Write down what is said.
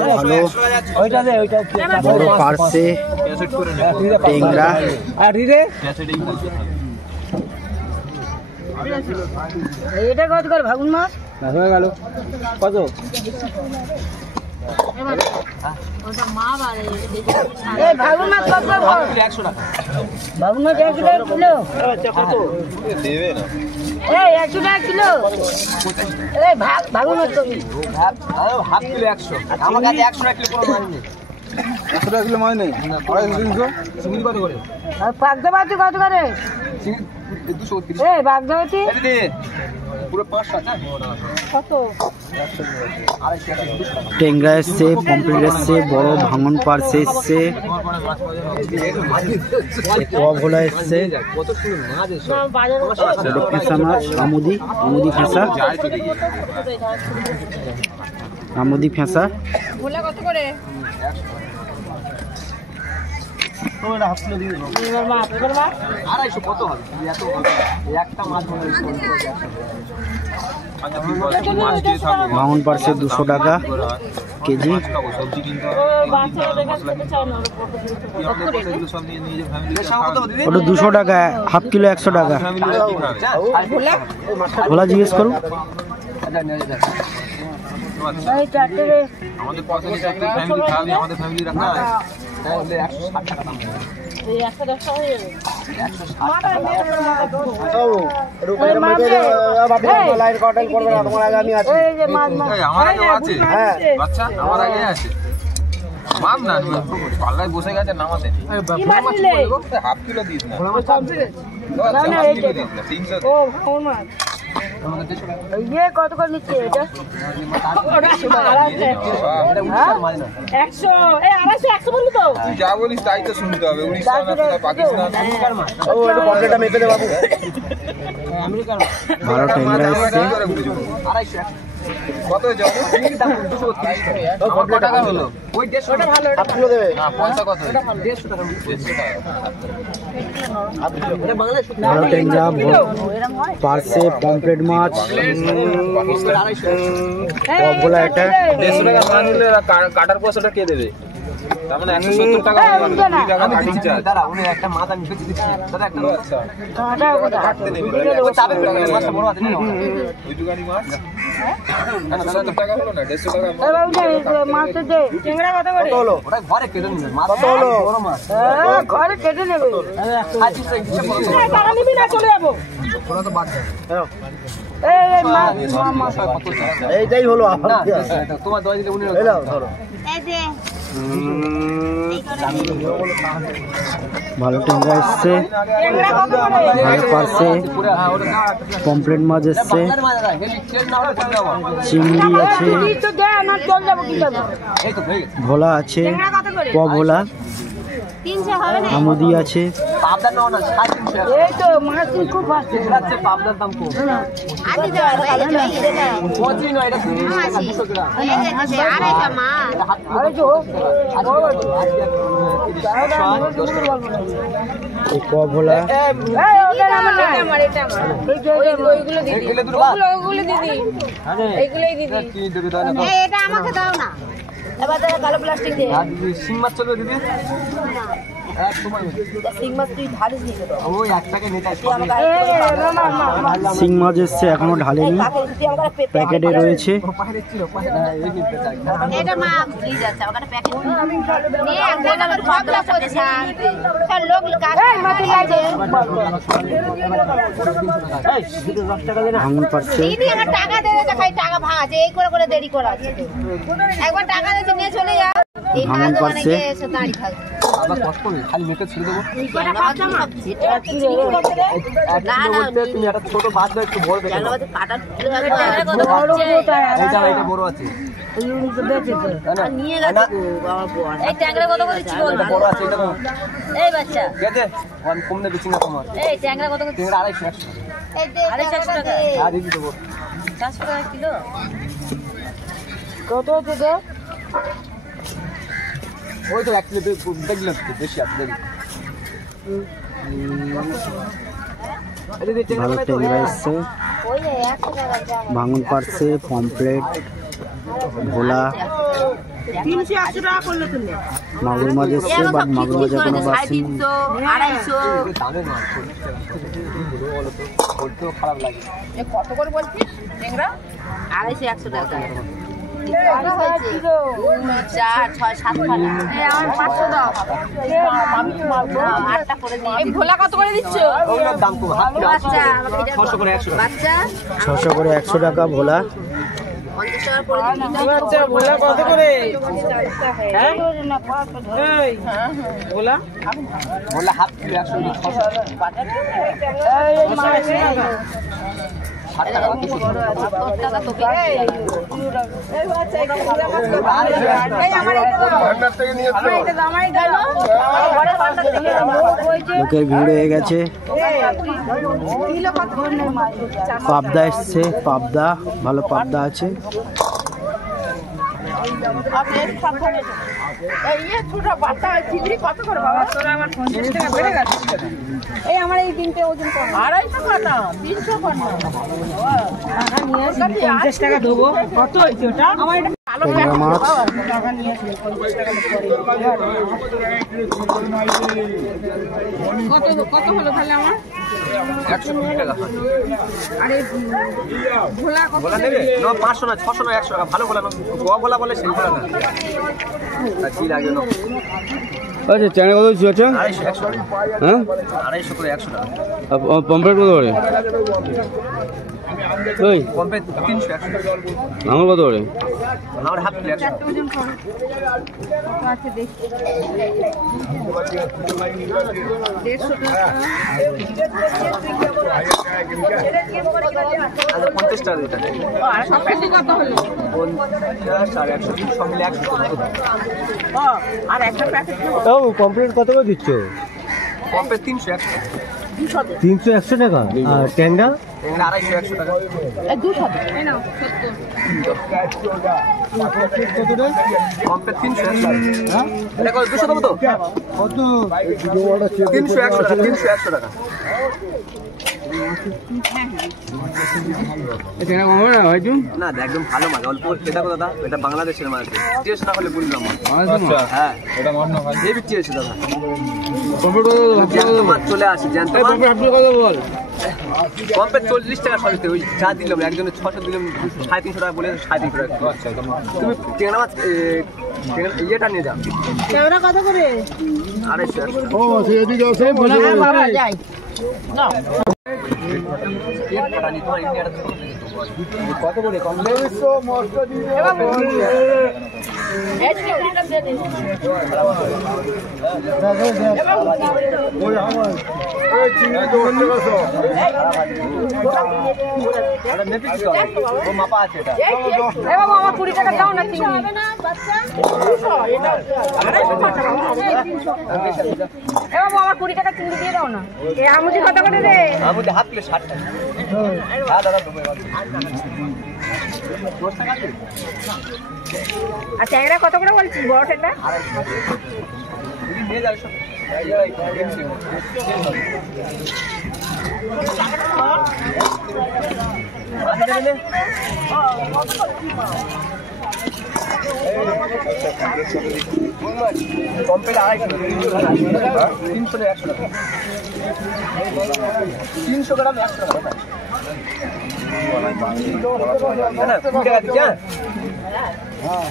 ভালো বড় পার্সে টেংরা। এটা কত করে ভাগুন মাছ হয়ে গেল কত? ভাগুন মাছ কত করে? 100 টাকা। ভাগুন মাছ 1 কিলো কিলো কত দেবে না? 100 টাকা কিলো। ভাগুন মাছ কত? Half kilo 100। আমার কাছে 100 টাকা কিলো কোনো মাছ নেই। 100 টাকা কিলো মাছ নেই। 250 চিংড়ি কত করে? আর পাকদাবাতি কত করে? চিংড়ি 230। বাগদাবাতি পুরো 5 আছে কত? টেংরা এসছে, পম্পলেট এসছে, বড় ভাঙন পার্সে এসছে, ভোলা এসছে, ফেঁসা মাছ, আমুদি ফেঁসা, আমুদি ফেঁসা। ভোলা কত করে? ভাঙন পার্সে 200 টাকা কেজি। ওটা 200 টাকা, হাফ কিলো 100 টাকা। ভোলা জিজ্ঞেস করুন। পাল্লায় বসে গেছে নামাতে হাফ কিলো দিস না কত করে নিচ্ছে এটা? 100 বললি তো? যা বলিস তাই তো শুনতে হবে। উড়িষ্যা না পাকিস্তান। ভালো টেংরা এসছে। কত টাকা হলো? ওই 150 টাকা ভালো। হাফ কিলো দেবে? হ্যাঁ, পয়সা কত? 150 টাকা। 150 টাকা। ভালো টেংরা পার্সে, পমফ্রেট মাছ, ভোলা। এটা 150 টাকা মাছ নিলে কাটার পয়সাটা কে দেবে? তার মানে 170 টাকা দাঁড়া উনি একটা মাছ আমি বেঁচে দিচ্ছি দাদা একটা কাটতে নেবে ওই চাপে পড়ে গেল মাছটা বড় আছে না ওই দুগানি মাছ না 70 টাকা হলো না 150 টাকা মাছ দে চিংড়া কত করে হলো ওটা ঘরে কেটে নেবে মাছ কত হলো বড় মাছ ঘরে কেটে নেবে টাকা নিবি না চলে যাব ওরা তো বাদ দেয় এই মাছ এইটাই হলো তোমার দই দিলে উনি ধরো এই দে ভালো টেংরা এসছে, ভালো পার্সে, পমফ্রেট মাছ এসছে, চিংড়ি আছে, ভোলা আছে, ভোলা, আমুদি আছে। ভোলা কালো প্লাস্টিক দিয়ে সিং মাছ চলবে দিদি সিং মাছ এসছে, এখনো ঢালেনি, প্যাকেটে রয়েছে। ভাঙন পারছে ভাঙন পারছে খালি মেটে ছেড়ে দেবো তুমি একটা ছোট বাদ দাও একটু বড় বড় আছে কম দেবে চিংড়া তোমার 250 কিলো কত আছে ওই তো 1 কিলো দেখলাম বেশি আছে ভালো টেংরা এসছে, ভাঙন পারছে, পমফ্রেট, ভোলা, 380 টাকা করলে তুমি মাগুর মাছ এসছে, বাট মাগুর মাছ এখনো বাসেনি। 350 দামে না বলতেও খারাপ লাগে। কত করে বলছিস টেংরা? 250 100 টাকা। 4 6 7 খানা। আমার 500 দাও। 8টা করে দিই। এই ভোলা কত করে দিচ্ছ? ওগুলোর দাম খুব বাচ্চা 600 করে 100 টাকা। বাচ্চা 600 করে 100 টাকা ভোলা। 50 টাকা করে দিই। বাচ্চা ভোলা কত করে? হ্যাঁ এই ভোলা বললে হাফ কিলো 100 600 60 টাকা 70 টাকা তোকে। লোকের ভিড় হয়ে গেছে। পাবদা এসছে, পাবদা ভালো পাবদা আছে। এই আমার এই তিনটে ওজন কম 250 টাকা 300 টাকা 50 টাকা দেবো। কত হয়েছে ওটা? আমার এটা কালো ট্যাংরা মাছ টাকা নিয়ে আসলে 50 টাকা কত হলো তাহলে আমার? 120 টাকা। আরে ভোলা কত? বলা নেবে না 500 না 600 না 100 টাকা। ভালো বলা না, গোয়া বলা বলে সেই বলা না। তা কি লাগে না? আচ্ছা চ্যানেল কত দিচ্ছি? আচ্ছা 250 100 হ্যাঁ 250 করে 100 টাকা। পম্পলেট কত করে? ওই কমপে 300 100 টাকা। আমার কত করে? আমার হাফ কিলো 100 টাকা। ওজন করো। আচ্ছা দেখি 150 টাকা। আচ্ছা 50 টাকা দিতে। আর সব প্যাকেট কত হলো? 50 আর 100 সব মিলে 100 টাকা। আর একটা প্যাকেট কমপ্লিট কত করে দিচ্ছ? কমপে 300 100 টাকা। 300 100 টাকা। আর ট্যাংরা এখানে 250 100 টাকা। 200 এই নাও 70 কমপে 300 100 টাকা। এটা কত 200 দেবো তো? কত? 300 100 টাকা 300 100 টাকা। চ্যানেল কম হবে না ভাইজু? না একদম ভালো মাছ, অল্প এটা কত দাদা? এটা বাংলাদেশের মাছ। টেস্ট না হলে বললাম হ্যাঁ এটা মনে হয় হেভি টেস্ট দাদা। পম্পলেট কত? জ্যান্ত মাছ চলে আসে জ্যান্ত মাছ। পম্পলেট আপনি কত বল? কমপে 40 টাকা সরিতে ওই যা দিলাম একজনের 600 দিলাম 350 টাকা বলে 350 টাকা। আচ্ছা তুমি টেংরা মাছ ইয়েটা নিয়ে যাও। ক্যামেরা কত করে? 250 ও সেদিকে আছে ভোলা বাবা যাই না কত করে কম মাপা আছে এটা। আমার 20 টাকা দাও না চিংড়ি হবে না বাচ্চা 200 আমার 20 টাকা চিংড়ি দিয়ে দাও না। এ আমুজি কত করে রে? আমি হাফ কিলো 60 টাকা। হ্যাঁ দাদা দেবো এবার। আর ট্যাংরা কত করে বলছিস বড়টা? নিয়ে যাবে সব। কমপ্লিট 250 300 100 টাকা 300 গ্রাম 100 টাকা না 2 টাকা দিচ্ছি হ্যাঁ